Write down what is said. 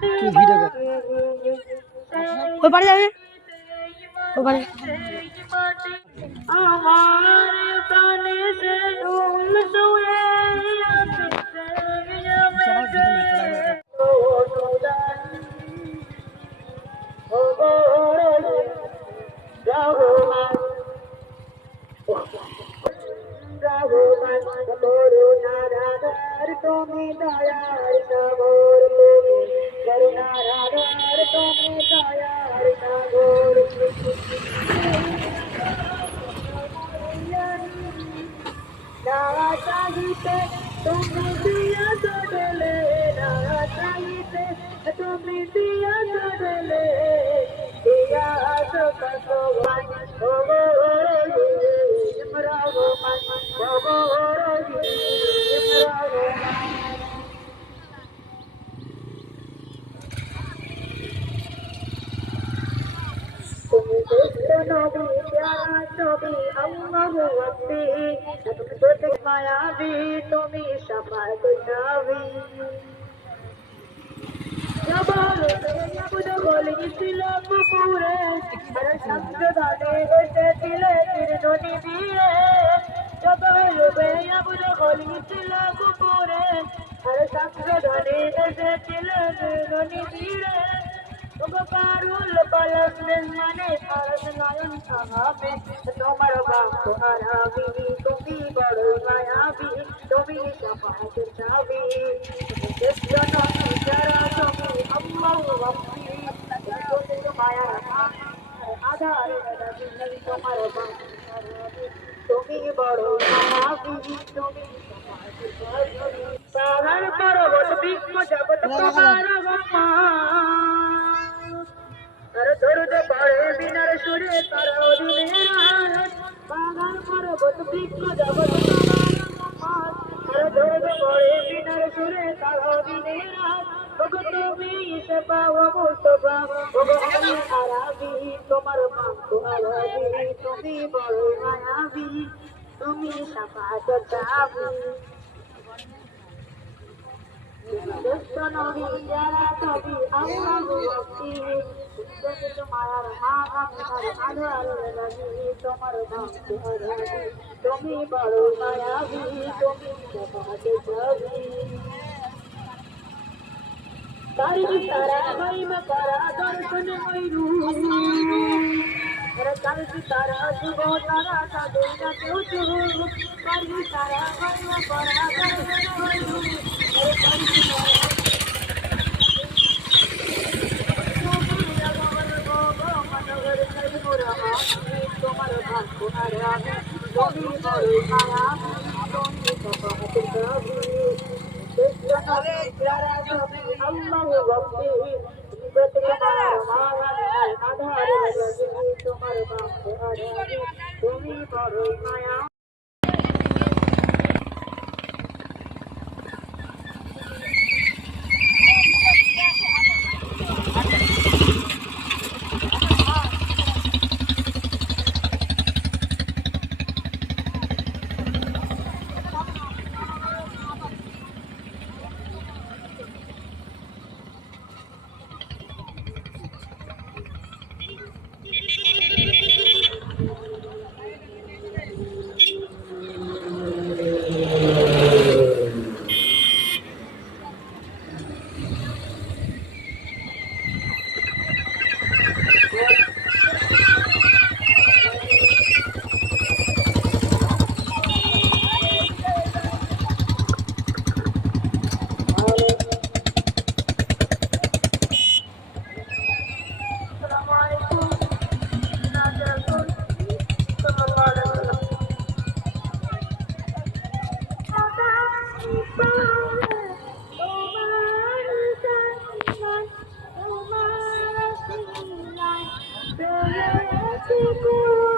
তুই ভিডিও কর ওই বাড়ি যাবে ওই বাড়ি আমার প্রাণে সে ঘুম শুয়ে তুমি দয়ার সাগর তুমি করুণার আধার তুমি দয়ার সাগর না চাহিতে তুমি দিয়া চলে না চাহিতে তুমি দিয়া চলে দিয়া ভগবান ভগবান মায়াবী তুমি সাফাত চাবি বলেছিলাম পুরে সংশোধনে এসেছিলে চিরননি দিয়ে বলেছিলাম পুরে সংশোধনে এসেছিলে চিরননি দিয়ে পারুল পলক মানে পারস নয়ন সাহাবে তোমার বাপ হারাবি তুমি বড় মায়াবি তুমি সাফাত চাবি জননী যারা তুমি আল্লাহ রব্বি মায়া আধার তোমার বাপ তুমি বড় মায়াবি তুমি পাহাড় পর্বত বিষ্ণু জগৎ তোমার ব্রহ্মা ধরতে পারে বিনার সুরে তার অধীনে পাহাড় পর্বত বৃক্ষ জগৎ ধরতে পারে বিনার সুরে তার অধীনে তুমি সে পাও মুস্তফা আরাবি তোমার মাংস আরাবি তুমি বড় মায়াবি তুমি সাফাত চাবি নবী যারা কবি আল্লাহ ভক্তি মায়ার আধার তোমার ভক্ত তুমি বড় মায়াবী তুমি তারি তারা মহিম করা দর্শন ময়ূর তারি তারা যুব তারা তাদের না কেউ তারি তারা মহিম করা দর্শন ময়ূর তোমার ভাগ্য হারাবে তুমি বড় মায়াবী তুমি সাফাত চাবি আল্লাহ ভক্তি তোমার আধার তোমার ভাগ্য হারাবে তুমি বড় মায়া Thank you.